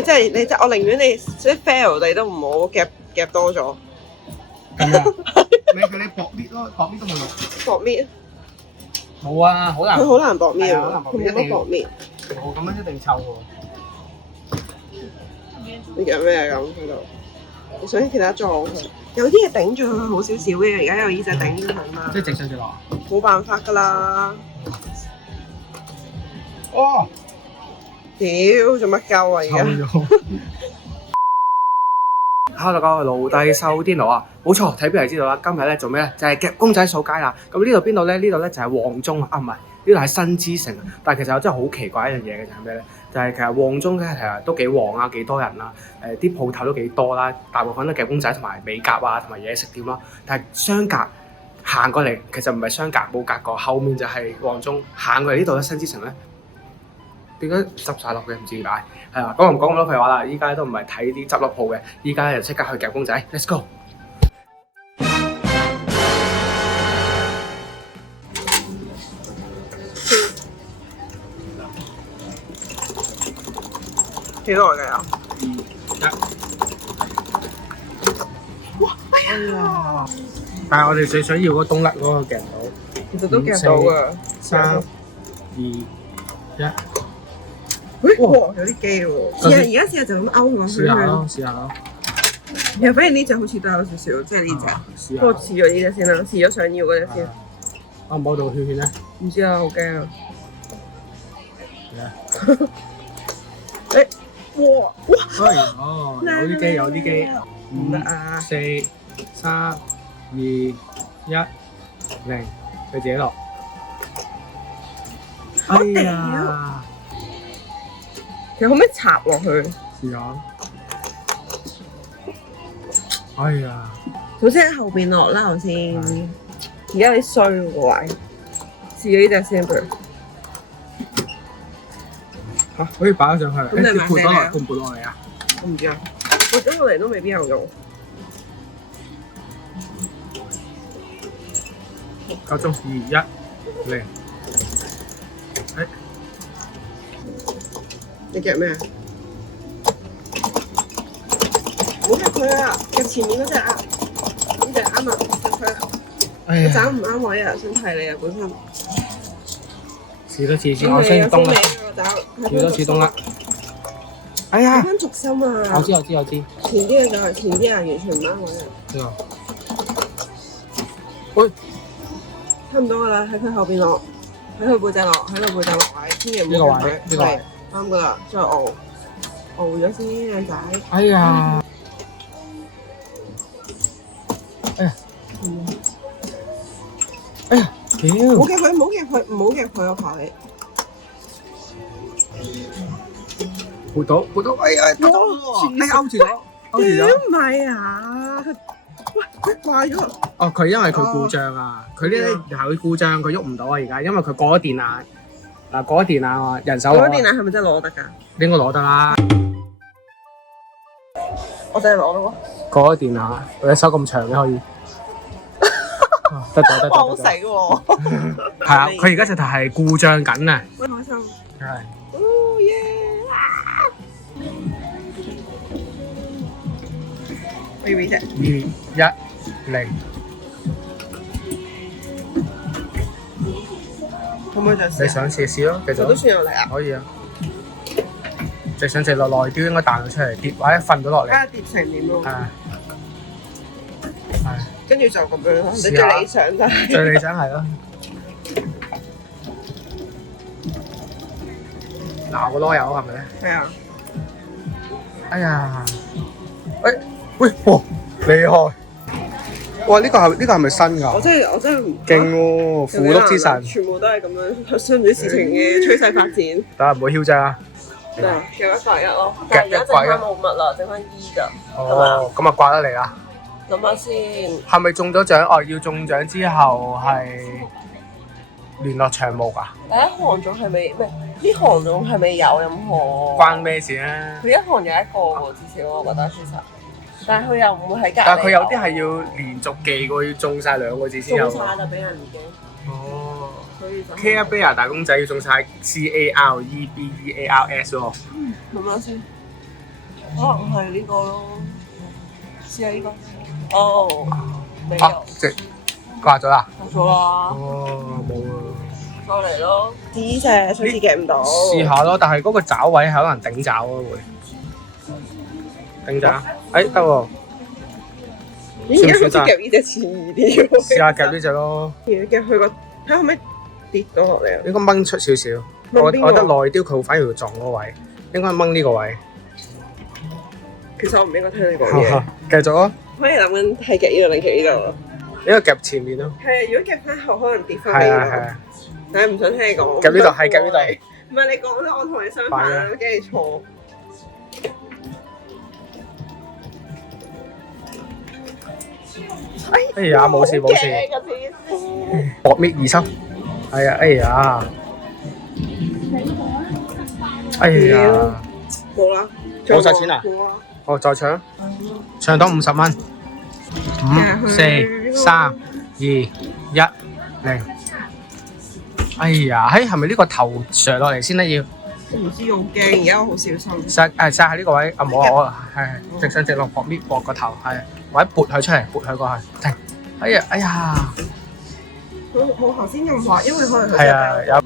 我寧願你即係 fail 你都唔好夾多咗。咁啊，你叫你薄搣咯，薄搣都冇用。薄搣，冇啊，好難。佢好難薄搣係啊好難喎，佢冇薄搣一定乜薄搣。冇咁樣一定臭喎。你夾咩啊咁喺度？你想其他撞佢？有啲嘢頂住佢好少少嘅，而家有耳仔頂住佢嘛。即係直上直落。冇辦法㗎啦！哦，屌做乜鳩啊而家？咗。Hello，大家好，奴隸獸癲佬啊！冇錯，睇邊嚟知道啦。今日咧做咩咧？就係夾公仔掃街啦。咁呢度邊度咧？呢度咧就係旺中啊，唔係呢度係新之城啊。但係其實我真係好奇怪一樣嘢嘅就係咩咧？就係其實旺中咧其實都幾旺啊，幾多人啦。啲鋪頭都幾多啦，大部分都夾公仔同埋美甲啊，同埋嘢食店啦。但係相隔行過嚟，其實唔係相隔，冇隔過，後面就係旺中。行過嚟呢度咧，新之城咧。點解執晒落嘅？唔知點解。係啊，講唔講咁多廢話啦？依家都唔係睇啲執笠鋪嘅，依家就即刻去夾公仔。Let's go！ 幾耐㗎有？ 2、1。哇！哎呀！但係我哋最想要嗰個冬甩嗰個夾唔到。其實都夾到㗎。 3、2、1。哇！有啲機喎。而家試下就咁勾落去。試下咯，試下咯。其實反而呢隻好似都有少少，即係呢隻。不過試咗呢隻先啦，試咗想要嗰隻先。我摸到圈圈咧？唔知啊，好驚啊！嚟啊！哇！哦，有啲機，有啲機。5、4、3、2、1、0，你自己落。哎呀！其實可唔可以插落去？試下。哎呀！首先喺後邊落啦，頭先。而家有啲衰個位。試咗呢隻先佢。嚇！可以擺咗上去。咁你撥唔撥落嚟啊？我唔知啊。撥咗落嚟都未必有用。夠鐘2、1、0。你夾咩？唔好夾佢啊！夾前面嗰隻啊！呢隻啱啊！夾佢啊！個爪唔啱位啊！想提你啊，本身。試多次先，我先凍啦。試多次凍啦。哎呀！翻軸心啊！我知。前啲嘅就係前啲啊，完全唔啱位啊！呢個。喂，差唔多噶啦，喺佢後邊落，喺佢背脊落，喺佢背脊落位，千祈唔好夾佢。呢個位。啱噶啦，再熬咗先，靚仔。哎呀！哎呀！屌！唔好夾佢，我怕你。撥到！哎呀！得咗！你勾住咗。唔係啊！佢掛咗。哦，佢因為佢故障啊，佢呢佢故障，佢喐唔到啊而家，因為佢過咗電眼。嗱，過咗電眼啊，人手攞。過咗電眼係咪真係攞得㗎？應該攞得啦。我真係攞到喎。過咗電眼，我隻手咁長嘅可以。得咗。好死喎！係啊，佢而家直頭係故障緊啊。開心。係。哦耶！baby 啫。2、1、0。可唔可以再試？你想試咯，繼續。我都算有嚟啊！可以啊。直上直落內端應該彈到出嚟，跌或者瞓到落嚟。睇下跌成點咯。係。跟住就咁樣咯。你最理想就係。最理想係咯。鬧個籮柚係咪咧？係啊。哎呀！喂，哇，厲害！哇，呢個係咪新㗎？我真係唔勁喎，符碌之神。全部都係咁樣，相對事情嘅趨勢發展。等下唔好囂張啊！夾100咯，但係而家剩翻冇乜啦，剩翻 E 咋。哦，咁啊掛得嚟啦。諗下先。係咪中咗獎？哦，要中獎之後係聯絡長毛㗎？第一行仲係未？唔係呢行仲係未有任何？關咩事咧？佢一行有一個喎，至少我覺得其實。但係佢又唔會喺隔離。但係佢有啲係要連續記過，要中曬2個字先有。中曬就俾人已經。哦。所以就。Care Bear 大公仔要中曬 CAREBEARS 喎。諗下先。可能係呢個咯，試下呢個。哦，未啊有，即掛咗啦。冇咗啦，哦，冇啊。再嚟咯。呢隻上次夾唔到。試下咯，但係嗰個爪位係可能頂爪咯會。頂爪，得喎。咦，而家好似夾呢隻似易啲喎。試下夾呢只咯。夾佢個，睇下可唔可以跌咗落嚟啊？應該掹出少少。我覺得耐啲佢反而會撞嗰個位，應該掹呢個位。其實我唔應該聽你講嘢。繼續咯。可以諗緊係夾呢度定夾呢度？呢個夾前面咯。係啊，如果夾翻後可能跌翻嚟咯。係。但係唔想聽你講。夾呢度係夾呢度。唔係你講啦，我同你相反啊，我驚你錯。哎呀，冇事冇事。薄搣二心。係啊，哎呀。哎呀。冇啦。冇晒錢啊？冇啊。哦，再搶。搶到50蚊。5、4、3、2、1、0。哎呀，係咪呢個頭上落嚟先咧要？我唔知用驚，而家我好小心。曬喺呢個位，啊冇啊，我係直上直落薄搣薄個頭，係或者撥佢出嚟，撥佢過去，停。哎呀，我頭先咁話，因為可能佢係啊有。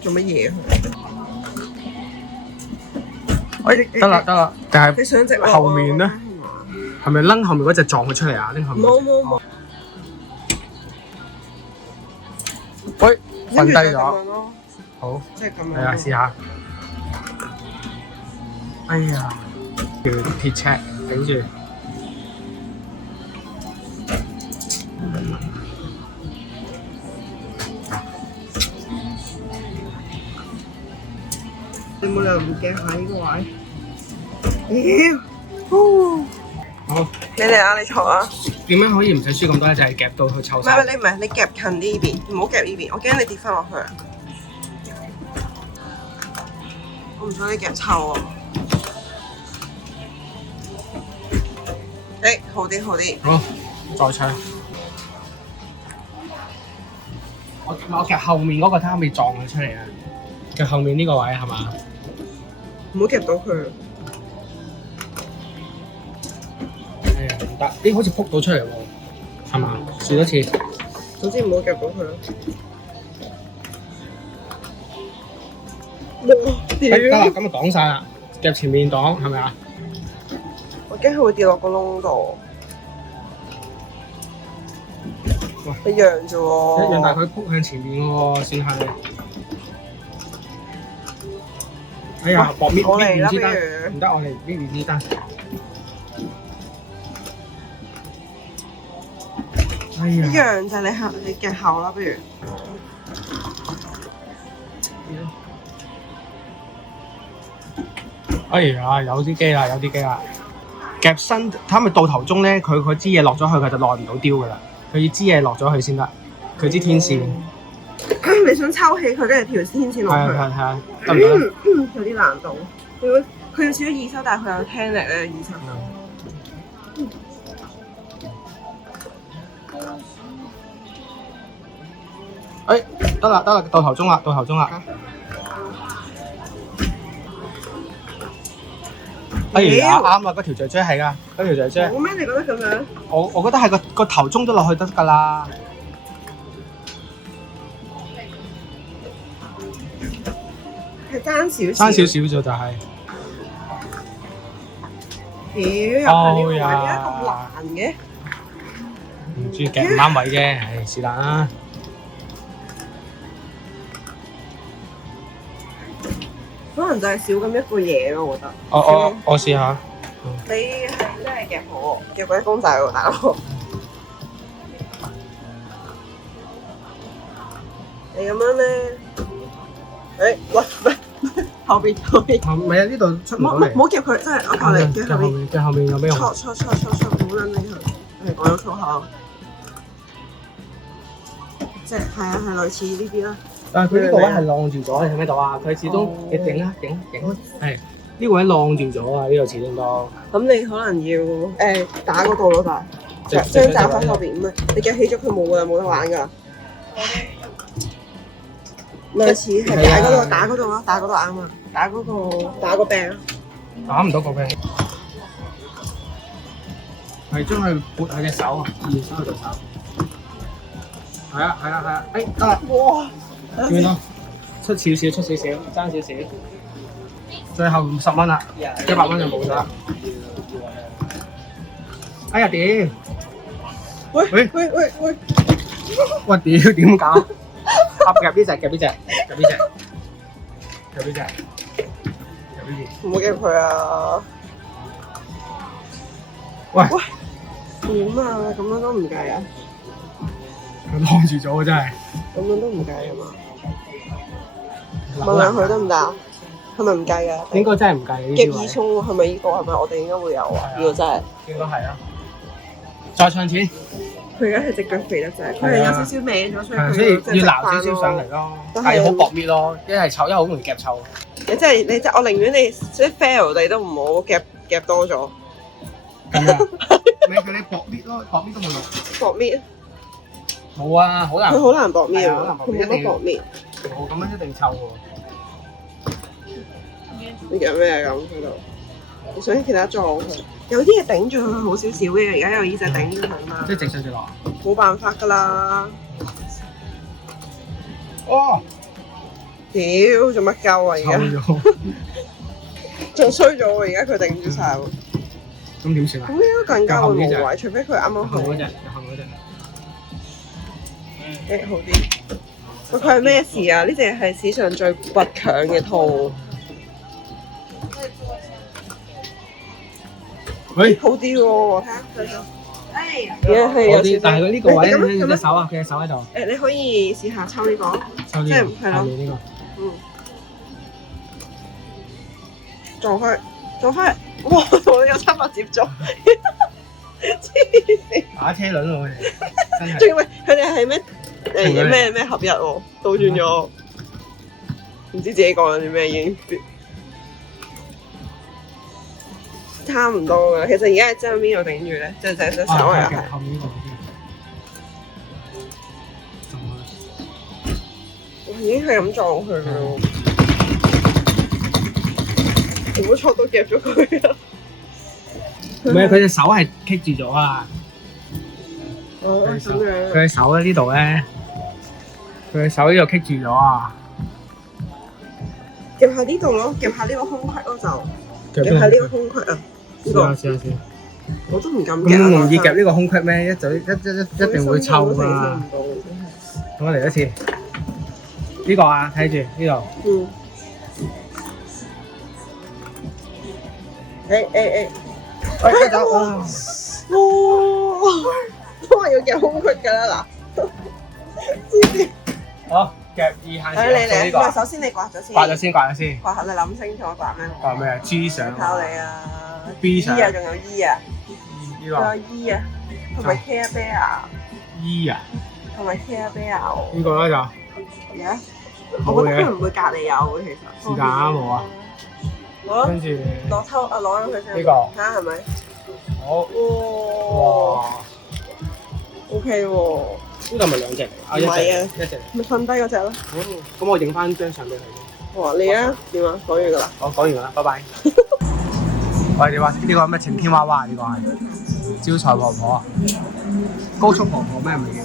做乜嘢？得啦，但係你想直落後面咧，係咪拎後面嗰隻撞佢出嚟啊？拎後面。冇。喂，瞓低咗。好。即係咁樣。係啊，試下。哎呀，條鐵尺頂住。你冇理由唔夾下呢個位。妖，好。你嚟啊！你坐啊！點樣可以唔使輸咁多咧？就係夾到佢臭晒。唔係，你夾近呢邊，唔好夾呢邊，我驚你跌翻落去啊！我唔想你夾臭啊！好啲。好，再搶。我夾後面嗰個睇下可唔可以撞佢出嚟啊？夾後面呢個位係嘛？唔好夾到佢。哎呀，唔得，呢好似撲到出嚟喎，係嘛？試多次。總之唔好夾到佢咯。得啦，咁就擋晒啦，夾前面擋係咪啊？我驚佢會跌落個窿度。一樣啫喎。一樣，但係佢撲向前面喎，先係。哎呀，薄搣完支單，唔得，我哋搣完支單。哎呀，一樣就係你夾後啦，不如。哎呀，有啲機啦。夾身，睇下咪到頭中咧，佢支嘢落咗去，佢就耐唔到雕噶啦。佢要支嘢落咗去先得，佢支天線。你想抽起佢，跟住條天線落去。係，得唔得？有啲難度。佢要少少二手，但係佢有聽力咧，二手。哎，得啦，到頭中啦。哎呀，啱啦，嗰條雀雀係㗎，嗰條雀雀。好咩？你覺得咁樣？我覺得係個頭中咗落去得㗎啦。係爭少少啫就係。屌，又係呢個位，點解咁難嘅？唔知夾唔啱位啫，唉，是但啦。可能就係少咁一個嘢咯，我覺得。我試下。你係真係夾好，夾嗰啲公仔喎，大佬。你咁樣咧，喂，後邊。唔係啊，呢度出唔到嚟。唔好夾佢，真係我求你夾後邊。夾後面有咩用？錯，唔好撚理佢。你講咗粗口。即係係類似呢啲啦。但係佢呢個位係晾住咗，你睇唔睇到啊？佢始終你頂啊，係呢個位晾住咗啊！呢度始終都。咁你可能要打嗰度咯，但係將打喺後邊，唔係你夾起咗佢冇得玩㗎。類似係打嗰度咯，打嗰度啱啊！打嗰個打個柄。打唔到個柄。係將佢撥喺隻手啊，延伸佢隻手。係啊，誒得啦。哇！見到出少少，爭少少。最後50蚊啦，100蚊就冇咗啦。哎呀屌！喂！我屌點搞？夾呢隻。唔好夾佢啊！喂！點啊？咁樣都唔計啊？佢晾住咗真係。咁樣都唔計啊嘛？問下佢得唔得啊？係咪唔計啊？應該真係唔計呢夾耳葱係咪呢個？係咪我哋應該會有啊？呢個真係應該係啊！再唱錢。佢而家係隻腳肥得滯，佢係有少少歪咗，所以所以要撈少少上嚟咯，但係好薄搣咯，一係臭，一係好容易夾臭。你我寧願你即係 fail 你都唔好夾多咗。係啊，你薄搣咯，薄搣都冇用。薄搣？冇啊，好難。佢好難薄搣啊，啊，佢冇乜薄搣。冇咁樣一定臭喎。你夾咩啊咁喺度？你想其他撞佢？有啲嘢頂住佢好少少嘅，而家有呢隻頂住佢嘛。即係直上直落。冇辦法㗎啦。哦！屌，做乜鳩啊而家？仲衰咗喎！而家佢頂住晒喎。咁點算啊？咁應該更加會無謂，除非佢啱啱好。後嗰隻。誒好啲。喂，佢係咩事啊？呢隻係史上最倔強嘅兔。喂，好啲喎，我睇下佢咗。而家係好啲，但係佢呢個位咧，咁隻手啊，佢隻手喺度。誒，你可以試下抽呢個，抽呢個，即係係咯，呢個。嗯。撞開，哇！我有300接觸，黐線。打車輪喎，真係。仲以為佢哋係咩咩合一喎？倒轉咗，唔知自己講緊啲咩已經。差唔多㗎，其實而家係將邊個頂住咧？即係隻手係係。後面呢個。我已經係咁撞佢㗎咯，唔好錯到夾咗佢啊！唔係，佢隻手係棘住咗啊！哦，咁樣。佢隻手咧呢度咧，佢隻手呢度棘住咗啊！夾下呢度咯，夾下呢個空隙咯就。夾下呢個空隙啊！呢個。試下。我都唔敢夾。咁容易夾呢個空隙咩？一定會臭啊！咁我嚟一次。呢個啊，睇住呢度。嗯。喂，走！哇！都話要夾空隙㗎啦嗱。黐線。好，夾2下先。嚟，唔係首先你刮咗先。刮咗先。刮下你諗清楚刮咩？刮咩啊 ？G 上。靠你啊 ！B 上。 E 啊，仲有 E 啊。呢個。仲有 E 啊，係咪 Care Bear 啊？ E 啊？係咪 Care Bear 啊？呢個咧就。而家。我覺得佢唔會隔離有嘅其實。是但冇啊。好。跟住。攞咗佢先。呢個。睇下係咪？好。哇 ！OK 喎。呢個咪2隻嚟？唔係啊，一隻。咪瞓低嗰隻咯。咁我影翻張相俾佢。哇！你啊，點啊？講完㗎啦。我講完啦，拜拜。喂，你話呢個咩晴天娃娃？呢個係招財婆婆啊，高速婆婆咩味嘅？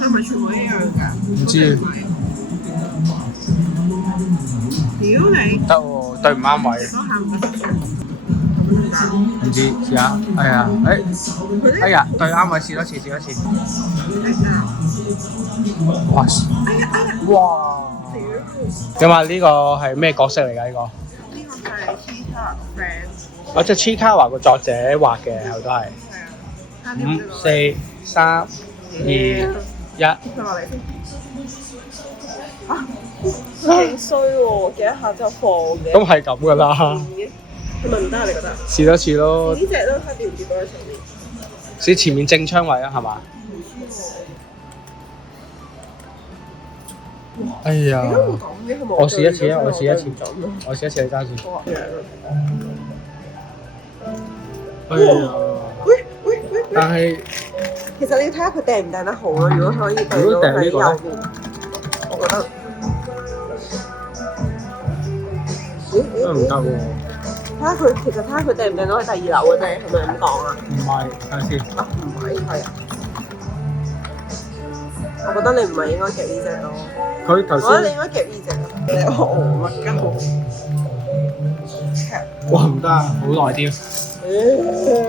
係咪全部一樣㗎？唔知。屌你！得喎，對唔啱位。唔知，試下。哎呀，哎呀，對啱位，試多次。哇！哇！咁啊，呢個係咩角色嚟㗎？呢個？呢個係 Cheetah Friends。哦，即係 Cheetah 個作者畫嘅，後都係。係啊。5、4、3、2、1。佢話你啊，勁衰喎！幾一下就放嘅。咁係咁㗎啦。係咪唔得啊？你覺得？試多次咯。呢隻都睇掂唔掂到喺上面？試前面正槍位啊，係嘛？哎呀！我試一次啊！我試一次，你揸住。哎呀！喂！但係其實你要睇下佢掟唔掟得好咯。如果可以掟到喺右邊，我覺得。都唔得喎。睇下佢，其實睇下佢掟唔掟到去第2樓嘅啫，係咪咁講啊？唔係，睇下先。啊，唔係，係啊。我覺得你唔係應該夾呢只咯。佢頭我覺得你先應該夾呢只。你我乜鳩？哇唔得啊，好耐啲。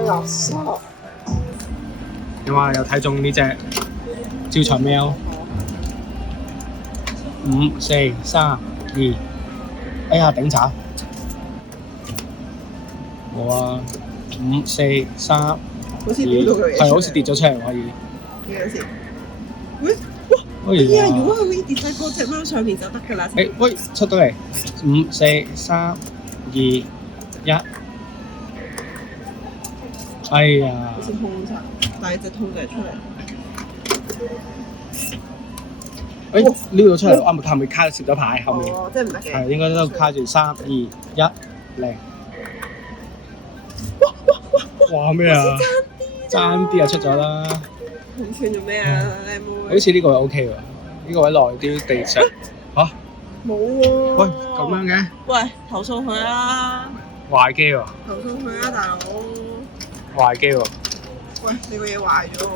垃圾。有啊，有睇中呢只招財喵。5、4、3、2，哎呀頂爪！冇啊，5、4、3、好似跌到佢嘢出嚟。係好似跌咗出嚟可以。幾多錢？喂，哎係啊！如呀，果佢可以跌喺嗰隻貓上面就得㗎啦。誒喂，出到嚟，5、4、3、2、1，哎呀好，似空曬，但係隻兔仔出嚟。誒撩到出嚟，啊係咪卡攝咗牌後面？哦，即係唔得嘅。係應該都卡住3、2、1、0。哇咩啊！爭啲啊出咗啦！咁串做咩啊，靚妹？好似呢個位 OK 喎，呢個位耐啲地上嚇。冇喎。喂，咁樣嘅喂，投訴佢啊！壞機喎，投訴佢啊，大佬！壞機喎。喂，你個嘢壞咗喎。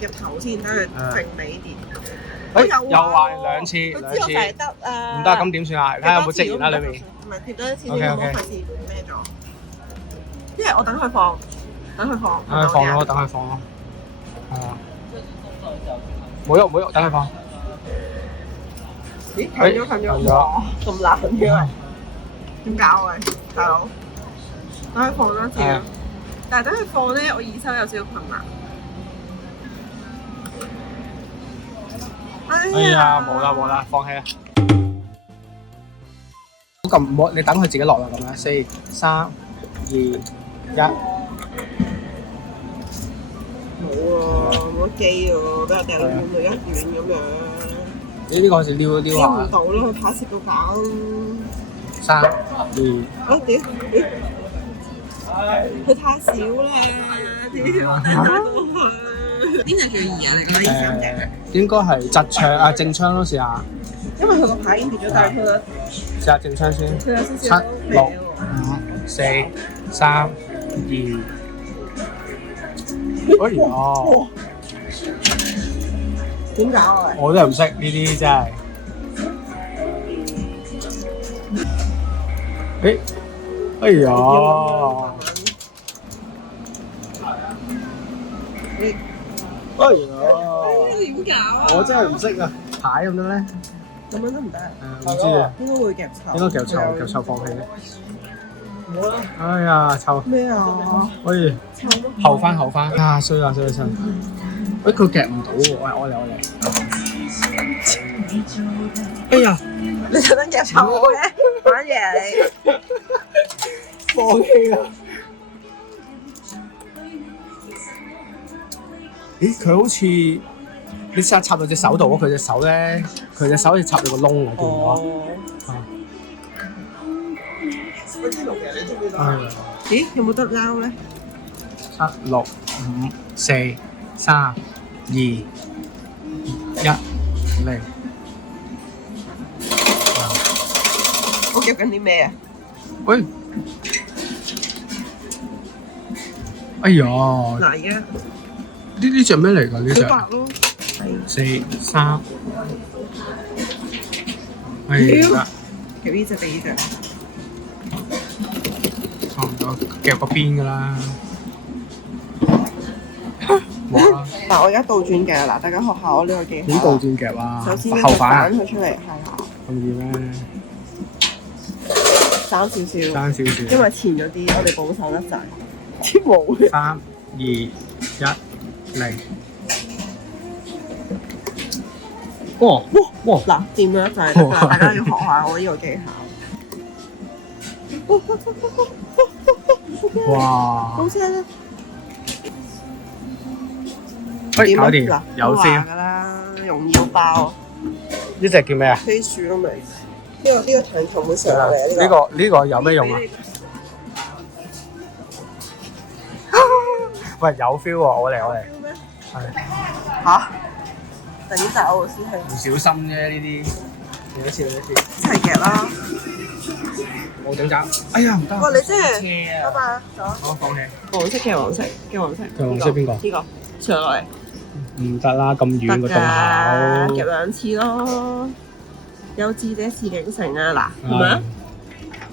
入頭先，等佢揈尾啲。又壞2次，佢知我成日得啊。唔得咁點算啊？睇下有冇職員喺裏面。唔係貼多一次先， OK，OK 好唔好費事咩咗？因為我等佢放，等佢放。等佢放咯，等佢放咯。係啊。冇喐冇喐，等佢放。咦？近咗近咗。哇！咁難嘅喂，點搞啊？大佬，等佢放多次啊！但係等佢放咧，我驗收有少少困難。哎呀，冇啦冇啦，放棄啦。好撳唔好，你等佢自己落啦咁樣。4、3、2、1。冇喎，冇得機喎，俾我掉到遠到一遠咁樣。呢個好似撩撩下。唔到咯，佢拍攝到咁。 3、2。啊屌！佢太少啦，屌我掟太多佢。邊隻叫二啊？你覺得二三隻？應該係疾槍啊，正槍咯，試下。因為佢個牌已經跌咗，但係佢試下正槍先。有少少7、6、5、4、3、2。哎呀！點搞啊？我都係唔識呢啲真係。誒，哎呀！哎呀！點搞啊？我真係唔識啊，牌咁樣咧？咁樣都唔得。唔知啊，應該會夾臭。應該夾臭放棄。哎呀，臭！咩啊？喂，臭咯！後翻啊，衰啦！喂，佢夾唔到喎，我嚟。哎呀，你特登夾臭我嘅，玩嘢啊你！放棄啦！咦，佢好似你試下插到隻手度喎，佢隻手咧，佢隻手好似插到個窿啊，見唔到啊？咦，有冇得撈咧7、6、5、4、3、2、1、0。我夾緊啲咩啊？喂！哎呀！嗱，而家呢隻咩嚟㗎？呢隻小白咯。 4、3。係啦，夾呢隻定呢隻？差唔多夾個邊㗎啦。冇啦。嗱，我而家倒轉夾啦，大家學下我呢個技巧。點倒轉夾啊？首先後反啊？佢出嚟，係啊，咁易咩？爭少少，爭少少。因為前咗啲，我哋保守得滯，啲冇嘅。 3、2、1、0。哇！嗱，掂咗就係得啦，大家要學下我呢個技巧。哇！高聲啦！喂，搞掂，嗱，有先。㗎啦，容易爆。呢隻叫咩啊？飛鼠都未。呢個彈琴會上嚟啊！呢個有咩用啊？喂，有 feel 喎！我嚟。係。嚇？等陣我先係。唔小心啫，呢啲嚟一次，一齊夾啦！冇整爪。哎呀，唔得。哇！你真係，車啊！拜拜，走。我放棄。黃色嘅黃色嘅黃色。佢黃色邊個？呢個上落嚟。唔得啦，咁遠個洞口。夾兩次咯。有志者事竟成啊！嗱，係咪啊？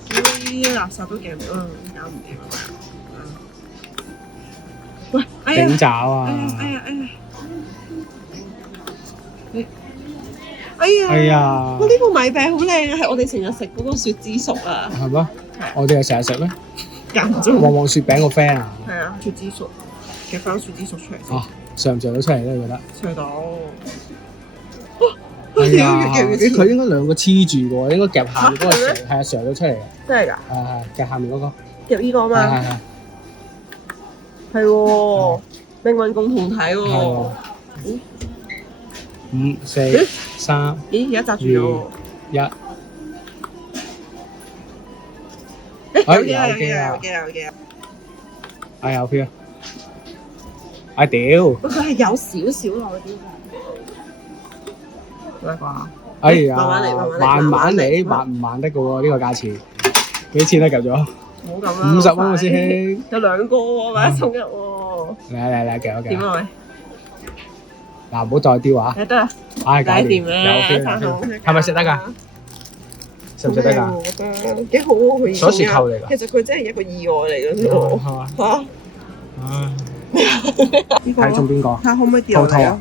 呢啲垃圾都夾唔到，搞唔掂啊！喂，哎呀！整爪啊！哎呀！我呢個米餅好靚啊，係我哋成日食嗰個雪之熟啊。係咩？我哋係成日食咩？間唔中。旺旺雪餅個 friend 啊！係啊，雪之熟，夾翻雪之熟出嚟先。哦，上唔上到出嚟咧？你覺得？上到。哎呀！佢應該兩個黐住喎，應該夾下面嗰個上，係啊，上到出嚟嘅。真係㗎？係夾下面嗰個。夾呢個啊嘛。係喎，命運共同體喎。5、4、3。咦？而家擲住咗1。有機啊！哎有 feel 啊！哎屌！佢係有少少耐啲㗎。咩啩？哎呀！慢慢嚟，慢唔慢得㗎喎？呢個價錢幾錢咧？夾咗唔好咁啦，50蚊喎師兄。有兩個喎，買一送一喎。嚟夾。點啊喂？嗱，唔好再丟啊！得啦，唉，搞掂，有 feel，係咪食得㗎？食唔食得㗎？幾好喎佢。鎖匙扣嚟㗎。其實佢真係一個意外嚟嘅啫喎。係嘛？嚇！唉，呢個睇中邊個？睇下可唔可以掉落嚟啊？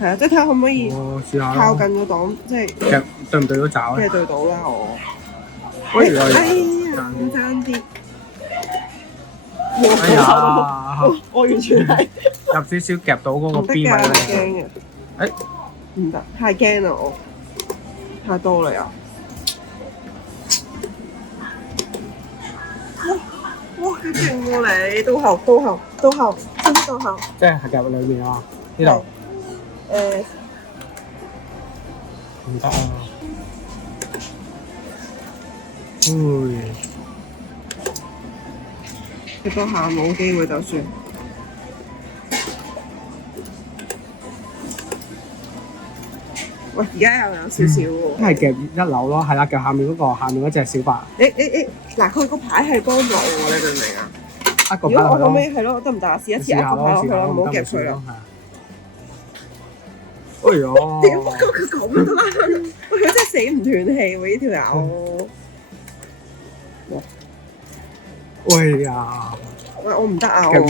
係啊，即係睇下可唔可以試下靠近個檔，即係夾對唔對到爪咧？即係對到啦我。哎呀，爭啲。哎呀，我完全係入少少夾到嗰個邊位咧。驚嘅。唔得，太驚啦我，太多啦又。哇！幾勁喎你，到後，真到後。即係夾裏面啊？呢度唔得啊！你到下冇機會就算。喂，而家又有少少喎。係夾一樓咯，係啦，夾下面嗰隻小白。嗱，佢個牌係幫助我，你明唔明啊？一個牌如果我落去咁樣係咯，得唔得啊？試一次一個牌落去咯，唔好夾佢啦。哎呀！點解佢咁得啦？佢真係死唔斷氣喎！呢條友。哎呀！喂，我唔得啊！夾2樓，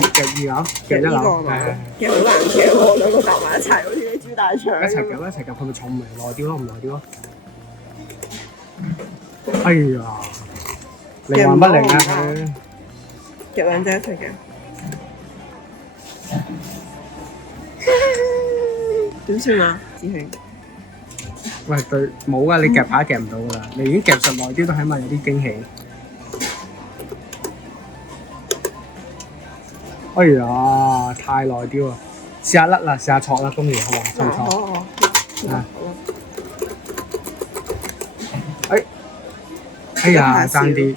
夾1樓，夾好難夾喎，兩個搭埋一齊，好似啲豬大腸。一齊夾，佢咪重咪耐啲咯，唔耐啲咯。哎呀！靈魂不靈啊佢！夾兩隻一齊嘅。點算啊，子慶？喂，對冇㗎，你夾牌夾唔到㗎啦，你已經夾實耐啲都起碼有啲驚喜。哎呀，太耐啲喎！試下甩啦，試下錯啦，公爺好嘛？錯唔錯？好。哎呀，爭啲。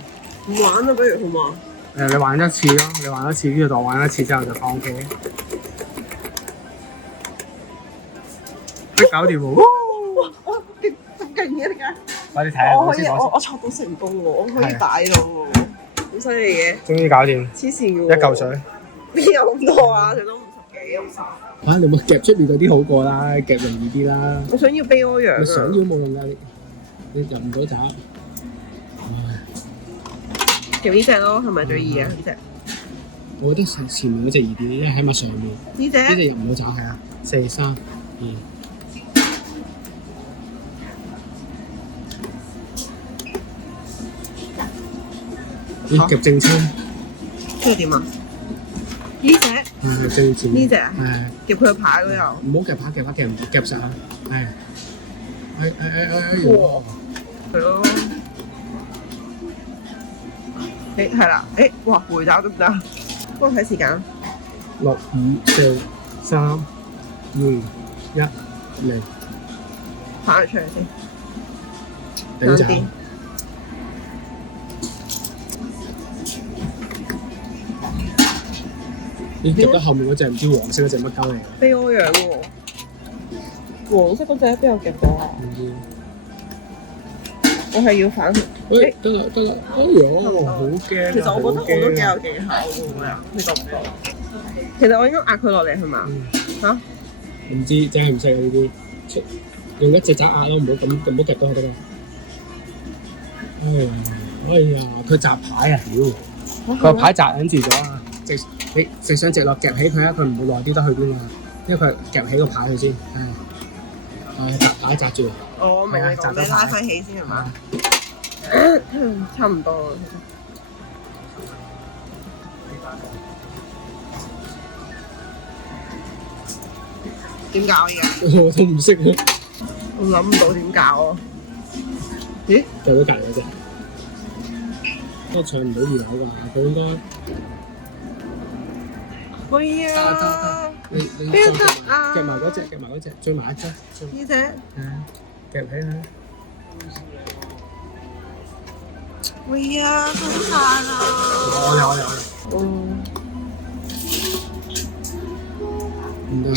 唔玩啦，不如好嘛？你玩一次咯，你玩一次，呢個檔玩一次之後就放棄。搞掂喎！哇！咁勁嘅點解？快啲睇下我可以，我錯到成功喎，我可以擺到喎，好犀利嘅。終於搞掂。黐線嘅喎。一嚿水。邊有咁多啊？最多50幾咁你冇夾出面嗰啲好過啦，夾容易啲啦。我想要悲哀羊啊！你想要冇用㗎，你入唔到閘。夾呢隻咯，係咪最易啊？呢隻。我覺得前面嗰隻易啲，因為起碼上面。呢隻入唔到閘係啊。4、3、2。咦？夾正車。即係點啊？呢隻？正前面。呢隻啊？夾佢個牌嗰度。唔好夾牌，夾實啊！哇！係咯。係啦，哇！回爪得唔得？幫我睇時間。6、5、4、3、2、1、0。反出嚟先。頂閘。咦？夾得後面嗰隻唔知黃色嗰隻乜鳩嚟㗎？悲哀羊喎，黃色嗰隻邊有夾到啊？唔知。我係要反。喂，得啦得啦，哎呦，好驚！其實我覺得我都幾有技巧嘅喎，你覺唔覺？其實我應該壓佢落嚟係嘛？嚇？唔知真係唔識啊呢啲，用一隻爪壓咯，唔好咁多夾都得啦。哎呀，佢擲牌啊！屌，個牌擲緊住咗啊！你直上直落夾起佢啊！佢唔會耐啲得去邊啊！因為佢夾起個牌佢先。擲牌擲住。我明你講咩，拉翻起先係嘛？差唔多啦。點搞而家？我都唔識喎。我諗唔到點搞啊！咦？就到隔離嗰隻，都唱唔到二樓㗎，佢應該。喂啊！你邊得啊？夾埋嗰隻，追埋一隻。呢隻？夾起佢。喂啊！好慘啊！我嚟。唔得啊！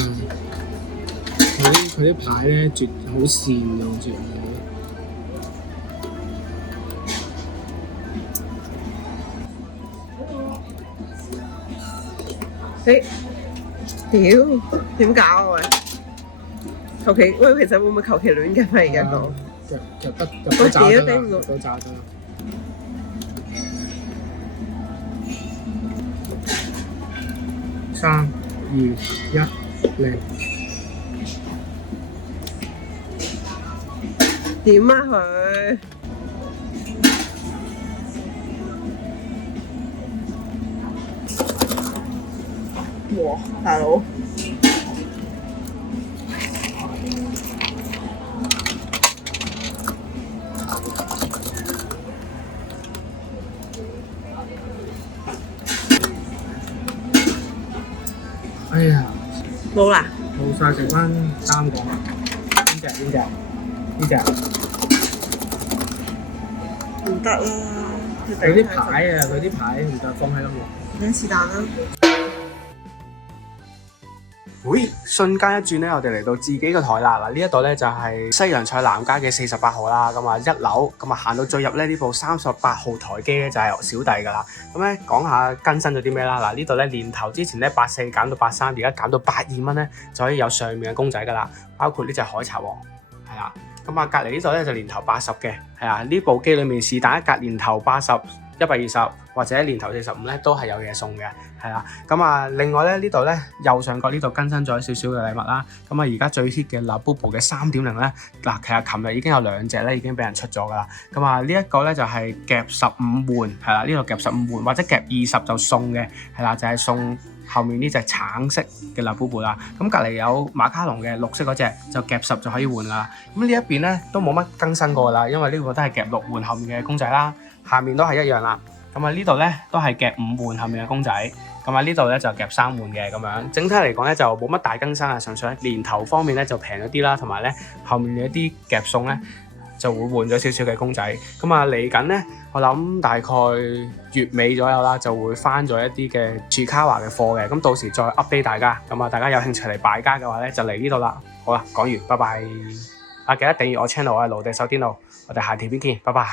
佢啲牌咧絕好跣㗎，好似。屌，點搞啊喂？求其喂，其實會唔會求其亂夾咪而家講？夾得炸得啦，夾到炸得啦。3、2、1，嚟！點啊佢？哇，大佬！哎呀，冇啦，冇晒，剩翻3個。邊隻？唔得啦！佢啲牌唔得，放喺度喎。你是但啦。喂，瞬間一轉咧，我哋嚟到自己個台啦。嗱，呢一度咧就係西洋菜南街嘅48號啦。咁啊1樓，咁啊行到最入咧呢部38號台機咧就係小弟噶啦。咁咧講下更新咗啲咩啦。嗱，呢度咧年頭之前咧84減到83，而家減到82蚊咧就可以有上面嘅公仔噶啦，包括呢隻海賊王，係啦。咁啊隔離呢度咧就年頭80嘅，係啊，呢部機裡面是但一格年頭80、120或者年頭45咧都係有嘢送嘅，係啦。咁啊另外咧呢度咧右上角呢度更新咗少少嘅禮物啦。咁啊而家最 hit 嘅 Labubu 嘅 3.0 咧，嗱其實琴日已經有2隻咧已經俾人出咗噶啦。咁啊呢一個咧就係夾15換，係啦，呢度夾15換或者夾20就送嘅，係啦，就係送後面呢隻橙色嘅 Labubu 啦。咁隔離有馬卡龍嘅綠色嗰隻就夾10就可以換啦。咁呢一邊咧都冇乜更新過啦，因為呢個都係夾6換後面嘅公仔啦，下面都係一樣啦。咁啊呢度咧都係夾5換後面嘅公仔，咁啊呢度咧就夾3換嘅咁樣。整體嚟講咧就冇乜大更新啊，純粹年頭方面咧就平咗啲啦，同埋咧後面嘅一啲夾餸咧就會換咗少少嘅公仔。咁啊嚟緊咧，我諗大概月尾左右啦，就會翻咗一啲嘅 Chiikawa 嘅貨嘅。咁到時再 update 大家。咁啊大家有興趣嚟敗家嘅話咧，就嚟呢度啦。好啦，講完，拜拜。記得訂閱我 channel，我係盧地手癲佬，我哋下條片見，拜拜。